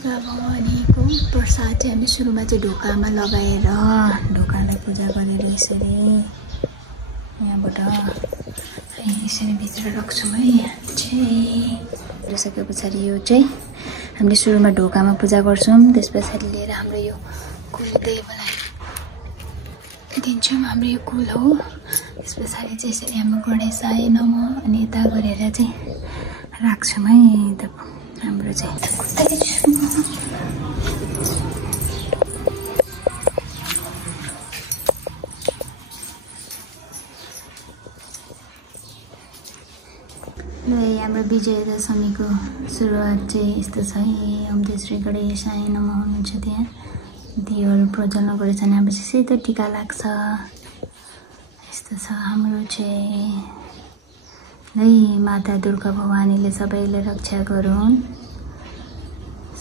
दुर्गा भवानीको प्रसाद चाहिँ हामी सुरुमा चाहिँ ढोकामा लगाएर ढोकालाई पूजा गरेर यसरी यहाँबाट यसरी भित्र राख्छौँ है। यहाँ चाहिँ गरिसके पछाडि यो चाहिँ हामीले सुरुमा ढोकामा पूजा गर्छौँ, त्यस पछाडि लिएर हाम्रो यो कुलदेवलाई दिन्छौँ। हाम्रो यो कुल हो। त्यस पछाडि चाहिँ यसरी हाम्रो गणेशाय नमः अनि यता गरेर चाहिँ राख्छौँ है। त हाम्रो चाहिँ हाम्रो विजयदशमीको सुरुवात चाहिँ यस्तो छ है। ओम श्री गणेशाय नमः हुनुहुन्छ त्यहाँ दियोहरू प्रज्वलन गरेछ भने हाम्रो सेतो टिका लाग्छ। यस्तो छ हाम्रो चाहिँ है। माता दुर्गा भवानीले सबैलाई रक्षा गरून्,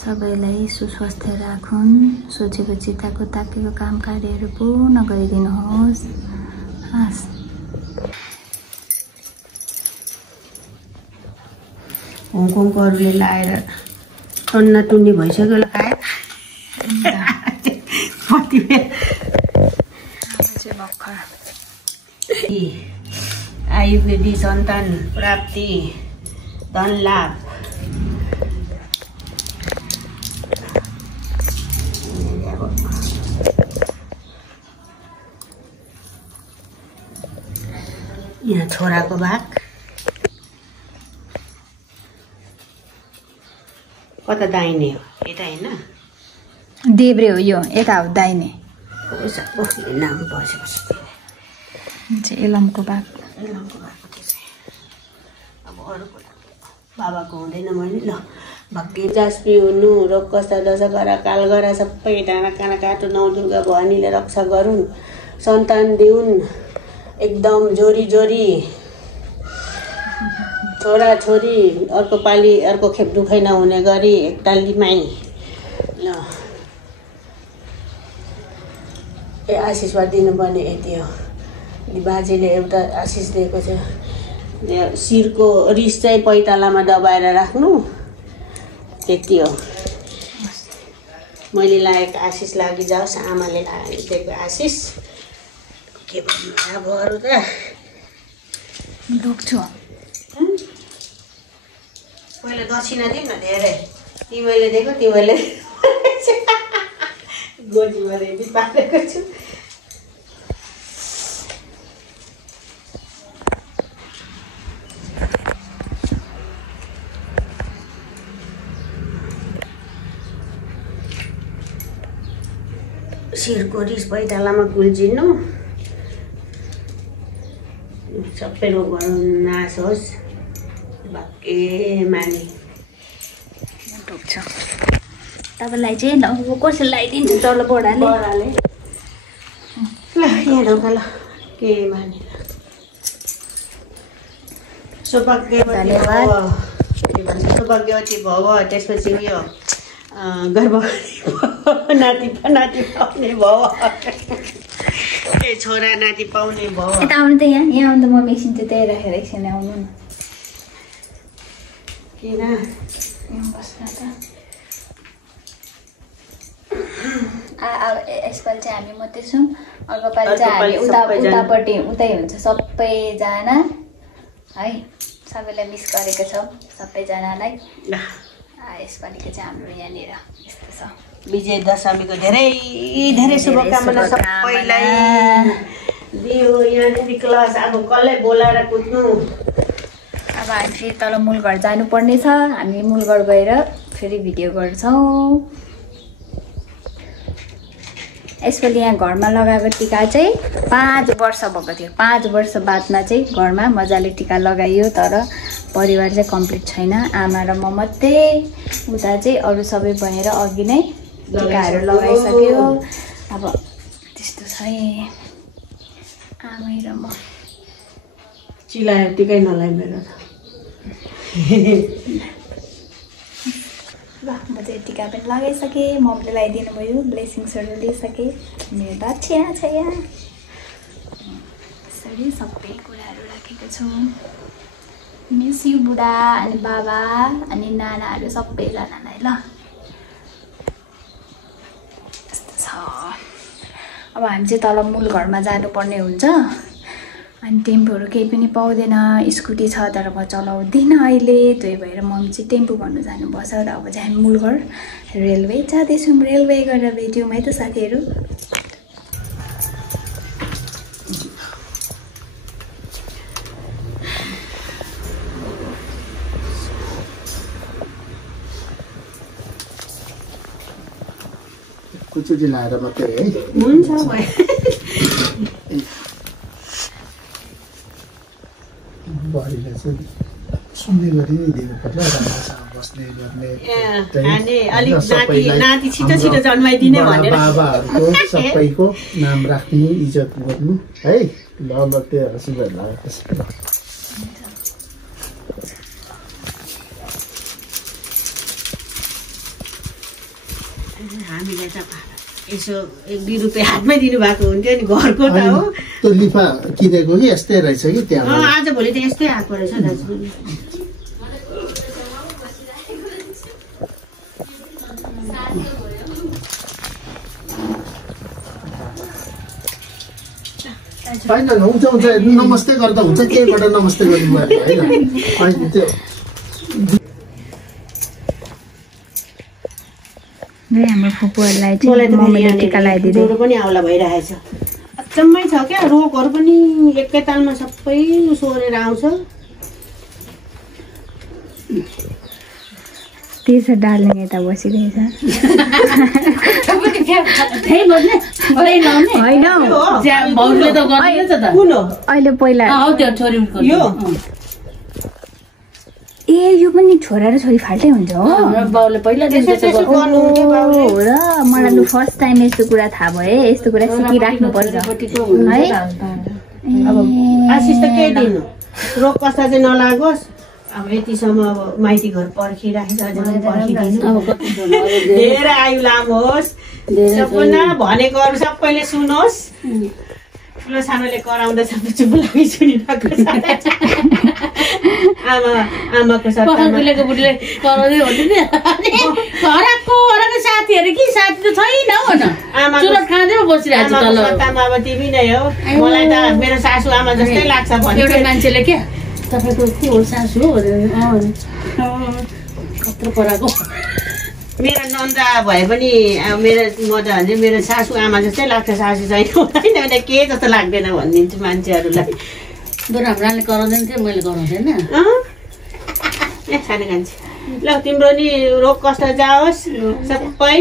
सबैलाई सुस्वास्थ्य राखुन्, सोचेको चिताको ताकेको काम कार्यहरू पूर्ण गरिदिनुहोस्। हस् हङकङकोहरूले लाएर टन्ना टुन्नी भइसक्यो लगाए आयुर्वेदी सन्तान प्राप्ति धन लाभ। यहाँ छोराको भाग कता दाहिने हो यता हैन देब्रे हो यो, यता हो दाहिने। नाम बसेपछि एलमको भाग अब अरू बाबाको हुँदैन मैले ल भक्ति जास्पी हुनु रोग कष्ट दशा गरा काल गरा सबै डाँडा काँडा काटो नौ दुर्गा भवानीले रक्षा गरून्, सन्तान दिउन् एकदम जोरी जोरी, छोरा छोरी अर्को पालि अर्को खेप दुखाइ नहुने गरी एकतालीमाई ल ए आशिषवाद दिनुपर्ने यति हो। बाजेले एउटा आशिष दिएको छ, शिरको रिस चाहिँ पैतालामा दबाएर राख्नु, त्यति हो। मैले लागेको आशिष लागि जाओस्, आमाले दिएको आशिष के भन्नु अब अरू त दुख्छु। पहिला दक्षिणा दिउँ न धेरै, तिमीले दिएको तिमीले गोजीमा रेडी पारेको छु। शिरको रिस पैतालामा गुल्जिनु, सबै रोगहरू नाश होस्, भक्के मानी दुख्छ। तपाईँलाई चाहिँ ल कसरी लगाइदिन्छु तल बडाले ल यहाँ ढोका ल के माने सौभाग्यवती भव, सौभाग्यवती भव। त्यसपछि उयो गर्भवती नाति नाति पाउने भव, ए छोरा नाति पाउने भव। यता आउनु त यहाँ आउनु त म मेसिन चाहिँ त्यही राखेर एकछिन आउनु न। किन बस्न त यसपालि चाहिँ हामी मात्रै छौँ, अर्को पालि चाहिँ हामी उतापट्टि उतै हुन्छ सबैजना है। सबैलाई मिस गरेको छौँ सबैजनालाई। यसपालिको चाहिँ हाम्रो यहाँनिर यस्तो छ। विजयदशमीको धेरै धेरै शुभकामना सबैलाई दियो। यहाँनिर क्लास अब कसलाई बोलाएर कुद्नु। अब हामी फेरि तल मूलघर जानुपर्ने छ, हामी मूलघर गएर फेरि भिडियो गर्छौँ। यसपालि यहाँ घरमा लगाएको टिका चाहिँ 5 वर्ष भएको थियो। 5 वर्ष बादमा चाहिँ घरमा मजाले टिका लगाइयो, तर परिवार चाहिँ कम्प्लिट छैन। आमा र म मात्रै उता चाहिँ अरू सबै भएर अघि नै टिकाहरू लगाइसक्यो। अब त्यस्तो छ है। आमै र म चिलायो टिकै नलाइ मेरो त। ल म चाहिँ टिका पनि लगाइसकेँ, मम्मीले लगाइदिनु भयो, ब्लेसिङ्सहरू लिइसकेँ। मेरो बाछी यहाँ छ, यहाँ यसरी सबै कुराहरू राखेको छु। मिस यु बुढा अनि बाबा अनि नानाहरू सबैजनालाई ल। अब हामी चाहिँ तल मूल घरमा जानुपर्ने हुन्छ अनि टेम्पोहरू केही पनि पाउँदैन स्कुटी छ तर म चलाउँदिनँ अहिले त्यही भएर मम्मी चाहिँ टेम्पो भन्नु जानुपर्छ र अब चाहिँ हामी मूल घर रेलवे जाँदैछौँ रेलवे गरेर भेट्यौँ है त साथीहरू कुचुटी लाएर मात्रै है हुन्छ भयो बुहारीलाई चाहिँ सुन्ने गरी नै दिनुपर्छ राम्रोसँग बस्ने गर्ने नाति छिटो छिटो जन्माइदिने भनेर बाबाहरूको सबैको नाम राख्नु इज्जत गर्नु है ल ल त्यो हँसिरहेर लागेको हामीलाई त यसो 1-2 रुपियाँ हातमै दिनुभएको हुन्थ्यो नि घरको त हो त्यो लिफा किनेको कि यस्तै रहेछ कि त्यहाँ आजभोलि त यस्तै आएको रहेछ दाजु होइन हुन्छ हुन्छ नमस्ते गर्दा हुन्छ केहीबाट नमस्ते गर्नुभयो होइन अहिले त्यो हाम्रो फुपूहरूलाई चाहिँ मम्मीले टिका लगाइदिँदै ज्वरो पनि आउला भइरहेछ अचम्मै छ क्या रोगहरू पनि एकैतालमा सबै सोरेर आउँछ त्यही छ डार्लिङ यता बसिरहेछ अहिले पहिला ए यो पनि छोरा र छोरी फाल्टै हुन्छ हो बाउले पहिला र मलाई लु फर्स्ट टाइम यस्तो कुरा थाहा भयो है यस्तो कुरा सिकिराख्नु पर्छ है अब आशिष त केही दिनु रोग कस्ता चाहिँ नलागोस् अब यतिसम्म अब माइती घर पर्खिराखेको अझ पनि पर्खिदिनु धेरै आयु लामो होस् सबैजना भनेकोहरू सबैले सुनोस् ठुलो सानोले कराउँदैछ चुप लागि सुनिरहेको छ आमाको बुढीले कराउँदै हुन्थ्यो नि हराको साथीहरू कि साथी त छैन भन चुरोट खाँदै बसिरहेको छ सत्तामा अब तिमी नै हो मलाई त मेरो सासु आमा जस्तै लाग्छ भने एउटा मान्छेले क्या तपाईँको के हो सासु हो कत्रो कराएको मेरो नन्दा भए पनि मेरो म त भन्छ मेरो सासु आमा जस्तै लाग्छ सासु छैन हुँदैन भने के जस्तो लाग्दैन भनिदिन्छु मान्छेहरूलाई बरु हाम्रो नानीले कराउँदैन थियो मैले कराउँदैन खाने खान्छ ल तिम्रो नि रोग कष्ट जाओस् सबै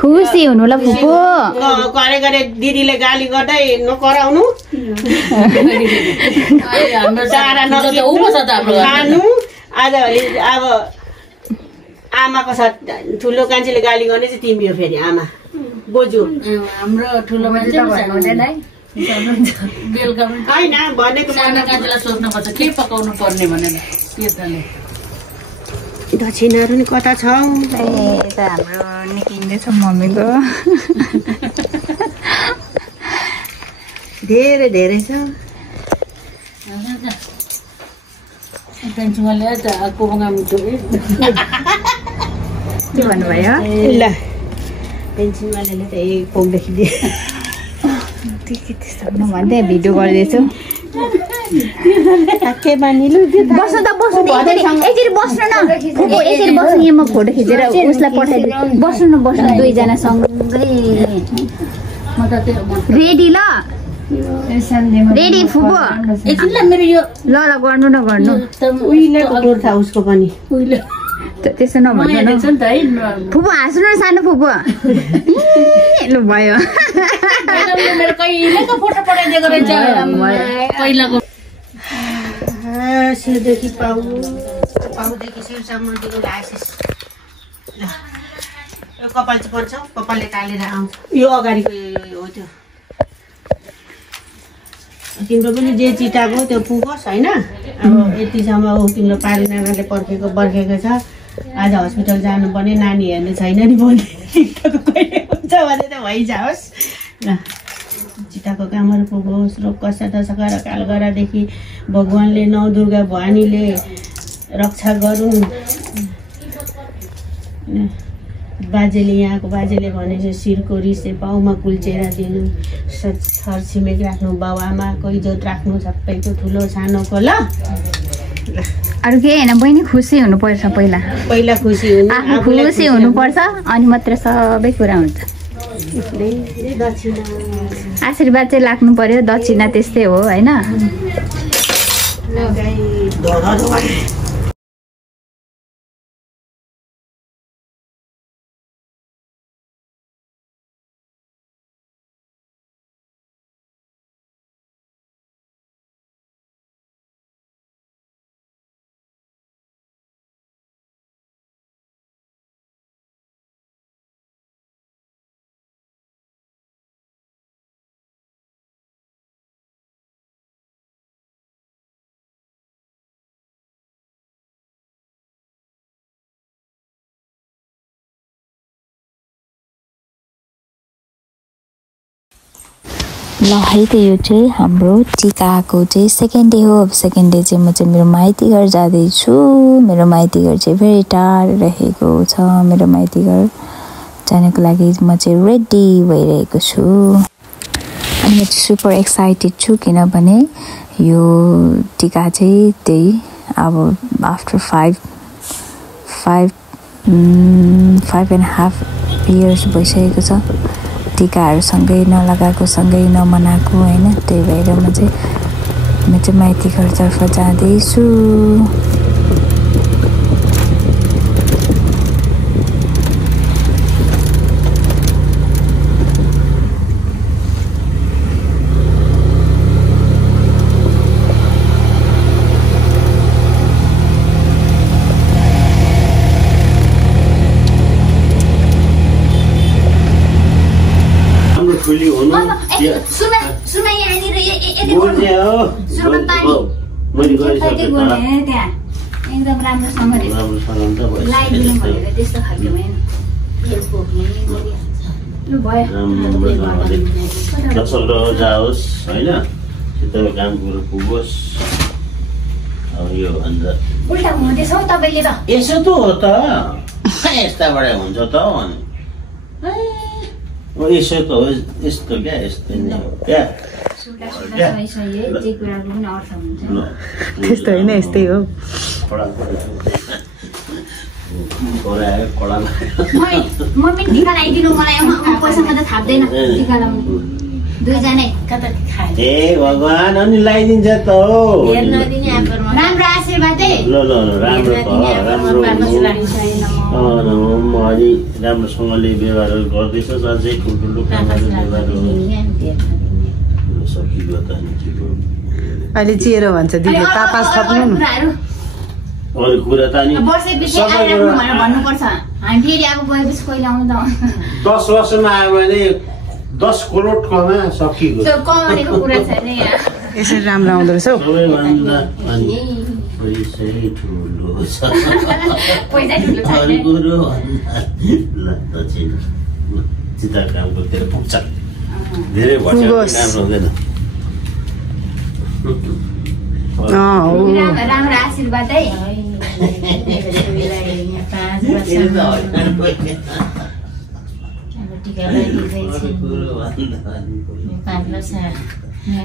खुसी हुनु ल फुपू गरे गरे दिदीले गाली गर्दै नकराउनु खानु आजभोलि अब आमाको साथ ठुलो कान्छीले गाली गर्ने चाहिँ तिमी हो फेरि आमा बोजू हाम्रो ठुलो मान्छे बेलुका होइन भनेको सानो कान्छीलाई सोध्नुपर्छ के पकाउनु पर्ने भनेर तीर्थले दक्षिणाहरू नि कता छ यता हाम्रो निक्लिँदैछ मम्मीको धेरै धेरै छ के भन्नुभयो ल पेन्सिनवालाले त यही कोकदेखि दिए त्यस्तो भन्दै भिडियो गर्दैछु के मानिलु बस्नु त बस्नु एकचोटि बस्नु न यसरी बस्नु यहाँ म फोटो खिचेर उसलाई पठाइदिनु बस्नु न बस्नु दुईजना सँगै रेडी ल रेडी फुपू एकछिनलाई मेरो यो ल ल गर्नु न गर्नु उहिलेको गोर्खा उसको पनि उहिले त्यसो नभन्नु फुपू हाँस्नु न सानो फुपू लु भयो मेरो कहिलेको फोटो पठाइदिएको रहेछ पहिलाको शिरदेखि पाउदेखि शिरसम्म दिनु आशिष यो कपाल चाहिँ पर्छ कपालले टालेर आउँछ यो अगाडिको यो हो त्यो तिम्रो पनि जे चिताको त्यो पुगोस् होइन अब यतिसम्म हो तिम्रो पारी नानाले पर्खेको छ आज हस्पिटल जानुपर्ने नानी हेर्ने छैन नि भने कहिले हुन्छ भने त भइजाओस् ल चिताको कामहरू पुगोस् रोग कष्ट दशकरा कालगरादेखि भगवान्ले नौ दुर्गा भवानीले रक्षा गरून् बाजेले यहाँको बाजेले भनेको शिरको रिसे पाउमा कुल्चेर दिनु छरछिमेक राख्नु बाबुआमा इज्जत राख्नु सबैको ठुलो सानोको ल अरू केही होइन बहिनी खुसी हुनुपर्छ पहिला खुसी हुनु आफू खुसी हुनुपर्छ अनि मात्र सबै कुरा हुन्छ आशीर्वाद चाहिँ लाग्नु पर्यो दक्षिणा त्यस्तै हो होइन ल है त यो चाहिँ हाम्रो टिकाको चाहिँ सेकेन्ड डे हो अब सेकेन्ड डे चाहिँ म चाहिँ मेरो माइती घर जाँदैछु मेरो माइती घर चाहिँ भेरी टाढो रहेको छ मेरो माइती घर जानको लागि म चाहिँ रेडी भइरहेको छु अनि म चाहिँ सुपर एक्साइटेड छु किनभने यो टिका चाहिँ त्यही अब आफ्टर 5.5 इयर्स भइसकेको छ टिकाहरू सँगै नलगाएको सँगै नमनाएको होइन त्यही भएर म चाहिँ माइती घरतर्फ जाँदैछु एकदम राम्रोसँग लगाइदिनु भनेर त्यस्तो खालको जाओस् होइन काम कुरो पुगोस् अब यो अन्त उल्टा हुँदैछ तपाईँले त यसो त हो त यस्ताबाट हुन्छ त यसो त हो यस्तो क्या यस्तो नै हो क्या त्यस्तो होइन यस्तै हो मम्मी टिका लगाइदिनु मलाई पैसा मात्रै थाप्दैन टिका लाउनु दुईजनै ए भगवान अनि लगाइदिन्छ त हो राम्रो आशीर्वादै ल राम्रो अलि राम्रोसँगले व्यवहारहरू गर्दैछ अझै ठुल्ठुलो कामहरू सकियो त अहिले चिएर भन्छ दिदी तापास थप्नु न अरू कुरा त नि भन्नुपर्छ हामी फेरि अब गएपछि कोही ल्याउनु त 10 वर्षमा आयो भने 10 करोड कमा सकियो कमाएको कुरा छैन यहाँ यसरी राम्रो आउँदो रहेछ हौ सबैभन्दा अनि पैसै ठुलो छ पैसा ठुलो छ अरू कुरो ल त चिता कामकोतिर पुग्छ धेरै भन्छ काम हुँदैन राम्रो आशीर्वाद है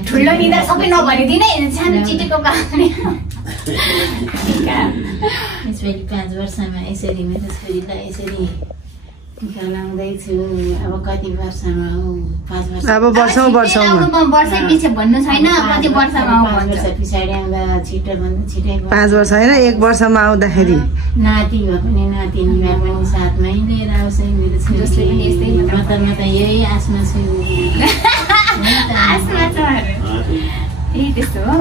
ठुलो निदा सबै नभनिदिने सानो चिटेको कामले 5 वर्षमा यसरी मेरो छोरीलाई यसरी टिका लाउँदैछु अब कति वर्षमा हो 5 वर्ष अब वर्षौंमा वर्षै पछि भन्नु छैन कति वर्षमा हो भन्छ पछाडि आउँदा छिटोभन्दा छिटै 5 वर्ष होइन 1 वर्षमा आउँदाखेरि नाति भयो भने नातिनीलाई पनि साथमै लिएर आउँछ मेरो छोरी जसले पनि यस्तै म त यही आशमा छु आशमा छ ए त्यस्तो हो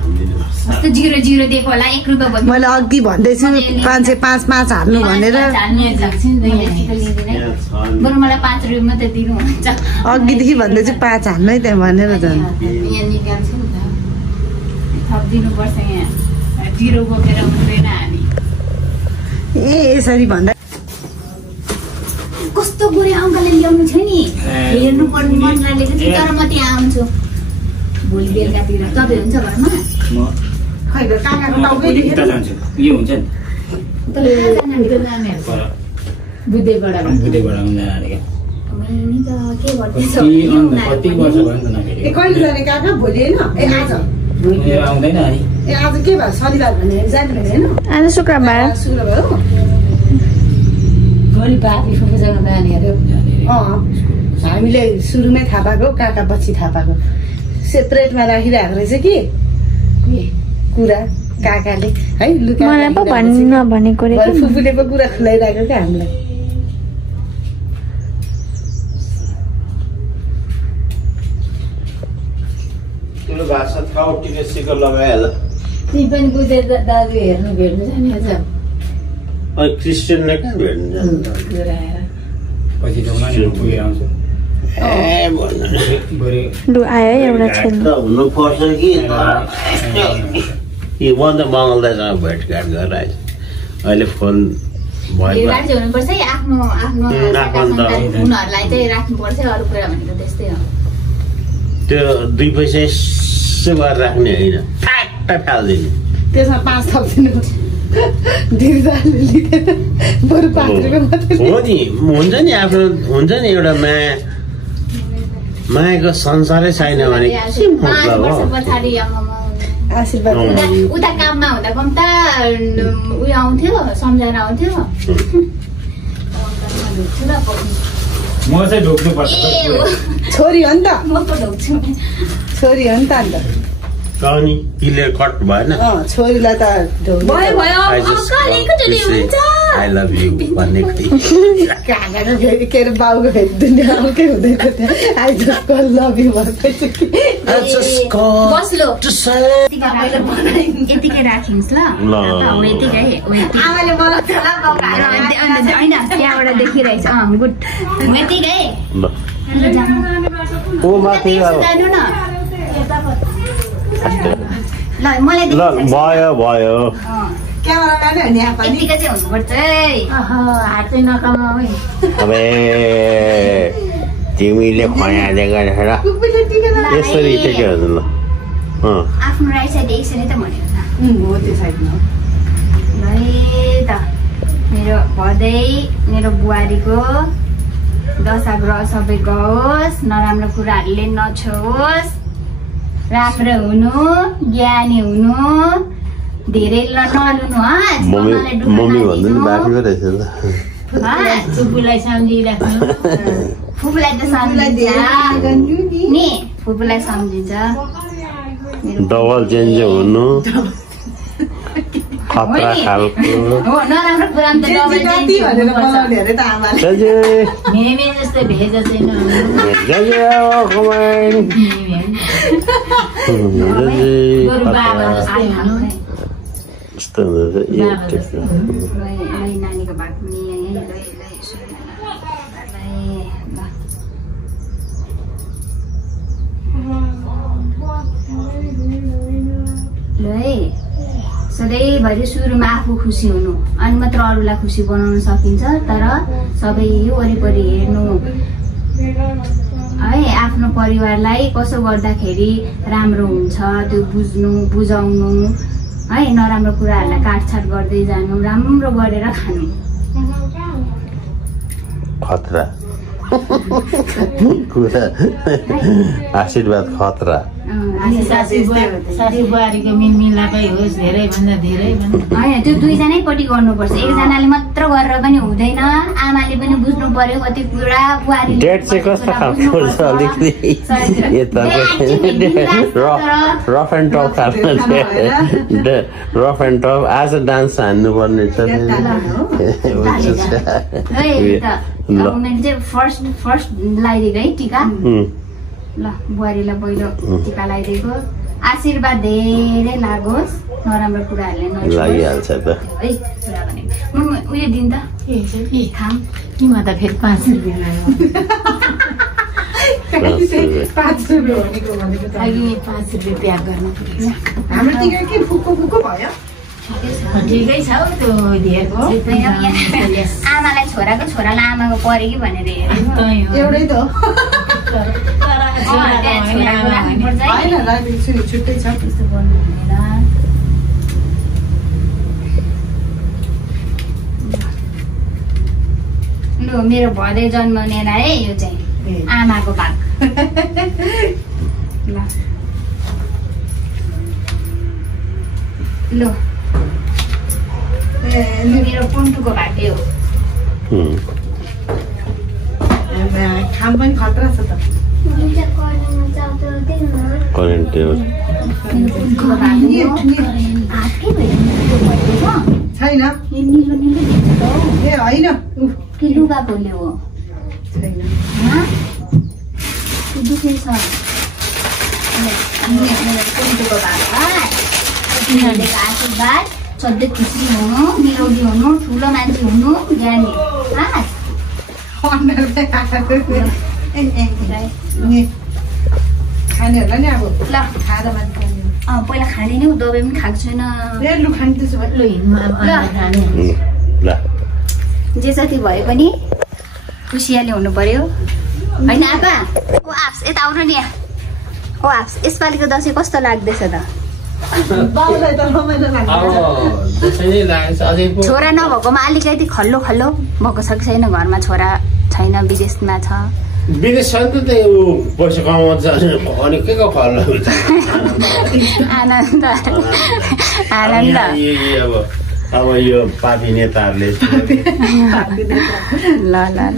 कस्तो 0-0 दिएको होला 1 रुपैयाँ भन्नु मैले अघि भन्दैछु 505 हाल्नु भनेर बरु मलाई 5 रुपैयाँ मात्रै दिनुहुन्छ अघिदेखि भन्दैछु 5 हाल्नु है त्यहाँ भनेर झन् यहाँ निकाल्छु नि त थपिदिनुपर्छ यहाँ 0 बोकेर हुँदैन हामी ए यसरी भन्दा कस्तो गोरे अङ्कलले ल्याउनु छ नि हेर्नु पर्ने मन लागेको छ तर म त्यहाँ आउँछु भोलि बेलुकातिर तपाईँ हुन्छ घरमा खै काकाको टाउकै देखेर यो हुन्छ नि बुद्धेबाट नि त के गर्दैछ कति वर्ष भयो नि त नभेटेको कहिले जाने काका भोलि होइन ए आज आउँदैन है ए आज के भयो शनिबार भने जाने भने होइन आज शुक्रबार शुक्रबार हो भोलि बाबी फुपूसँग जाने अरे हामीले सुरुमै थाहा पाएको काका पछि थाहा पाएको सेपरेटमा राखिरहेको रहेछ कि कुरा काकाले है लुका मलाई पो भन्न भनेको रे भरे फुपूले पो कुरा खुलाइरहेको क्या हामीलाई तिम्रो भाषा ठाउँ टिकट सिकर लगाइहाल ती पनि बुझेर दाजु हेर्नु भेट्नु जाने छ अनि क्रिस्चियनलाई कहाँ भेट्नु जान्छ पछि जाउँ न पुगेर आउँछु ए भन्नु लु आयो एउटा खेल्नु हुनुपर्छ कि म त मङ्गलदासँग भेटघाट गरेर आएछु अहिले फोन भयो हुनुपर्छ है आफ्नो उनीहरूलाई चाहिँ राख्नुपर्छ अरू कुरा भनेको त्यस्तै हो त्यो 2 पैसा यसो गरेर राख्ने होइन फ्याट्ट फालिदिने त्यसमा 5 थप्दिनु बरु 5 रुपियाँ मात्रै हो नि हुन्छ नि आफ्नो हुन्छ नि एउटा मायाको संसारै छैन भने के मतलब हो आशीर्वाद उता काममा हुँदा पनि त उयो आउँथ्यो सम्झाएर आउँथ्यो म चाहिँ ढोक्नु पर्छ छोरी हो नि त म पो ढोक्छु छोरी हो नि त अन्त अनि क्लियर कट भएन छोरीलाई त भयो आई लभ यु भन्ने काकाको फेरि के अरे बाउको फेरि दुनियाँ अर्कै हुँदैछ त्यहाँ I just call love you भन्दैछ कि बस लो यतिकै राखिन्छ ल यतिकै आमाले मलाई होइन त्यहाँबाट देखिरहेछ गुड यतिकै जानु न ल मलाई भयो क्यामेरा लाने हो नि यहाँ पनि यतिकै चाहिँ हुनुपर्छ है हात चाहिँ नकमाऊ है अब तिमीले खयाले गरेर यसरी चाहिँ के हुन्छ ल आफ्नो राइट साइड यसरी त भनेको हो त्यो साइडमा ल त मेरो भदै मेरो बुहारीको दशा ग्रह सबै गओस् नराम्रो कुराहरूले नछोस् राम्रो हुनु ज्ञानी हुनु धेरै नलुनु मम्मी भन्नु नि बाँकी पो रहेछ फुपूलाई सम्झिराख्नु फुपूलाई त सम्झिन्छ नि फुपूलाई सम्झिन्छ डबल चेन्ज हुनु खतरा खालको नराम्रो कुरा त डबल चेन्ज बनाउने अरे त आमाले मेमे जस्तै भेज छैन नानीको भाग पनि ल है सधैँभरि सुरुमा आफू खुसी हुनु अनि मात्र अरूलाई खुसी बनाउन सकिन्छ तर सबै वरिपरि हेर्नु है आफ्नो परिवारलाई कसो गर्दाखेरि राम्रो हुन्छ त्यो बुझाउनु है नराम्रो कुराहरूलाई काटछाट गर्दै जानु राम्रो गरेर खानु खतरा आशीर्वाद खतरा सासू बुहारीको मिलमिलापै होस् धेरैभन्दा धेरै होइन त्यो दुईजनैपट्टि गर्नुपर्छ एकजनाले मात्र गरेर पनि हुँदैन आमाले पनि बुझ्नु पर्यो कति कुरा बुहारी डेट चाहिँ कस्तो खालको छ अलिकति रफ एन्ड टफ खालको रफ एन्ड टफ आज डान्स हान्नु पर्ने छ फर्स्ट लगाइदिएको है टिका ल बुहारीलाई पहिलो टिका लगाइदिएको आशीर्वाद धेरै लागोस् नराम्रो कुराहरूले लागिहाल्छ त है कुरा भनेको उयो दिन त खाम म त फेरि 5 रुपियाँ लाग्यो 5 रुपियाँ भनेको अघि 5 रुपियाँ प्याक गर्नु पर्यो हाम्रो टिका के फुक्को भयो ठिकै छ हौ त्यो दिएको आमालाई छोराको छोरालाई आमाको पऱ्यो कि भनेर हेरेको एउटै त होइन छुट्टै छ त्यस्तो गर्नु हुँदैन लु मेरो भदै जन्मने है यो चाहिँ आमाको भाग ल लु मेरो पुन्टुको भाग हो खाम पनि खतरा छ त करेन्ट छैन ए होइन कि लुगा खोल्यो हो दुखेछ आशीर्वाद सधैँ खुसी हुनु निरोगी हुनु ठुलो मान्छे हुनु जाने खाने होला नि अब ल खाएर मान्छे पहिला खाने नै दबाई पनि खाएको छैन लु खाने त्यसो भए लु हिँड्नु अब खाने ल जे जति भए पनि खुसियाली हुनु पर्यो होइन आप्पा ओ आप्स यता आउनु नि ओ आप्स यसपालिको दसैँ कस्तो लाग्दैछ त छोरा नभएकोमा अलिकति खल्लो खल्लो भएको छ कि छैन घरमा छोरा छैन विदेशमा छ विदेश छ नि त पैसा कमाउँछ अनि के को फल आनन्द आनन्द अब यो पार्टी नेताहरूले ल ल ल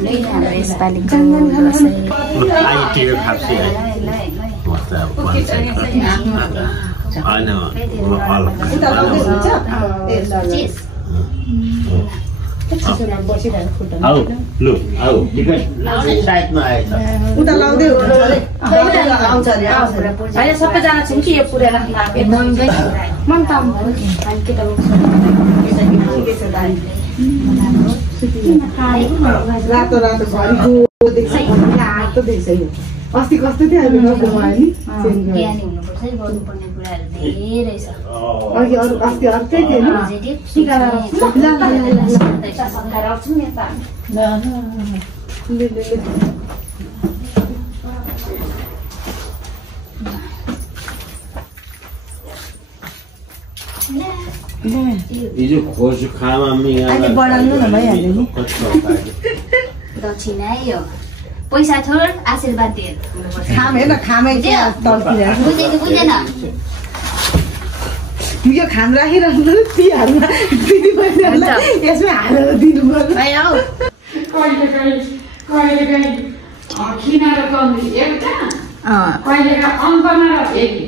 हाम्रो यसपालिको दसैँ उता लाउँदै आउँछ अरे होइन सबैजना छौँ कि यो पुऱ्याएर रातो रातो अस्ति कस्तो थियो ज्ञानी हुनुपर्छ है गर्नुपर्ने कुराहरू धेरै छ अस्ति अर्कै हिजो खोज खामा बढाल्नु न भइहाल्यो नि दक्षिणा यो पैसा थोर आशीर्वाद दिए खाम हेर खामै बुझेन यो खाम राखिरहनु तिहारमा दिदी बहिनीहरूलाई यसमै हालेर दिनु पर्यो खिना र कङ्ग्री एउटा कहिलेका अङ्कमा र फेरि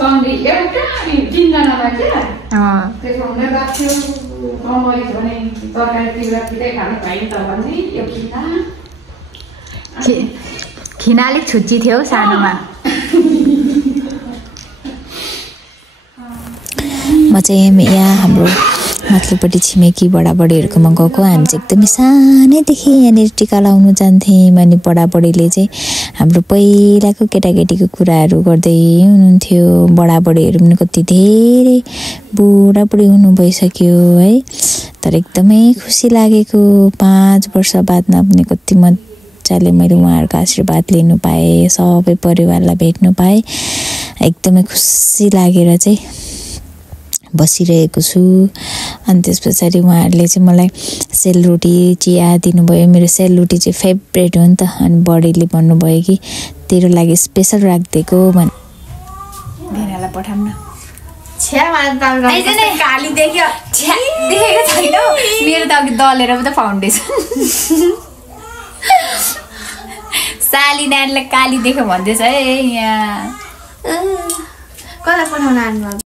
कङ्ग्री एउटा अनि 3 जनालाई क्या त्यसो हुन राख्थ्यो कमाइ भने तरकारी तिमीलाई पिँदै खानु पाइन्छ भन्ने यो खिना खिनाले छुच्ची थियो सानोमा म चाहिँ यहाँ हाम्रो माथिल्लोपट्टि छिमेकी बडाबडीहरूकोमा गएको हामी चाहिँ एकदमै सानैदेखि यहाँनिर टिका लाउनु जान्थ्यौँ अनि बडाबडीले चाहिँ हाम्रो पहिलाको केटाकेटीको कुराहरू गर्दै हुनुहुन्थ्यो बडाबडीहरू पनि कति धेरै बुढाबुढी हुनु भइसक्यो है तर एकदमै खुसी लागेको 5 वर्ष बादमा पनि कति मजाले मैले उहाँहरूको आशीर्वाद लिनु पाएँ सबै परिवारलाई भेट्नु पाएँ एकदमै खुसी लागेर चाहिँ बसिरहेको छु अनि त्यस पछाडि उहाँहरूले चाहिँ मलाई सेलरोटी चिया दिनुभयो मेरो सेलरोटी चाहिँ फेभरेट हो नि त अनि बडीले भन्नुभयो कि तेरो लागि स्पेसल राखिदिएको भने भेनालाई पठाउन काली देख्यो देखेको छैन मेरो त अघि दलेर पो त फाउन्डेसन साली नानीलाई काली देख्यो भन्दैछ है यहाँ कता पठाउन आउनुभयो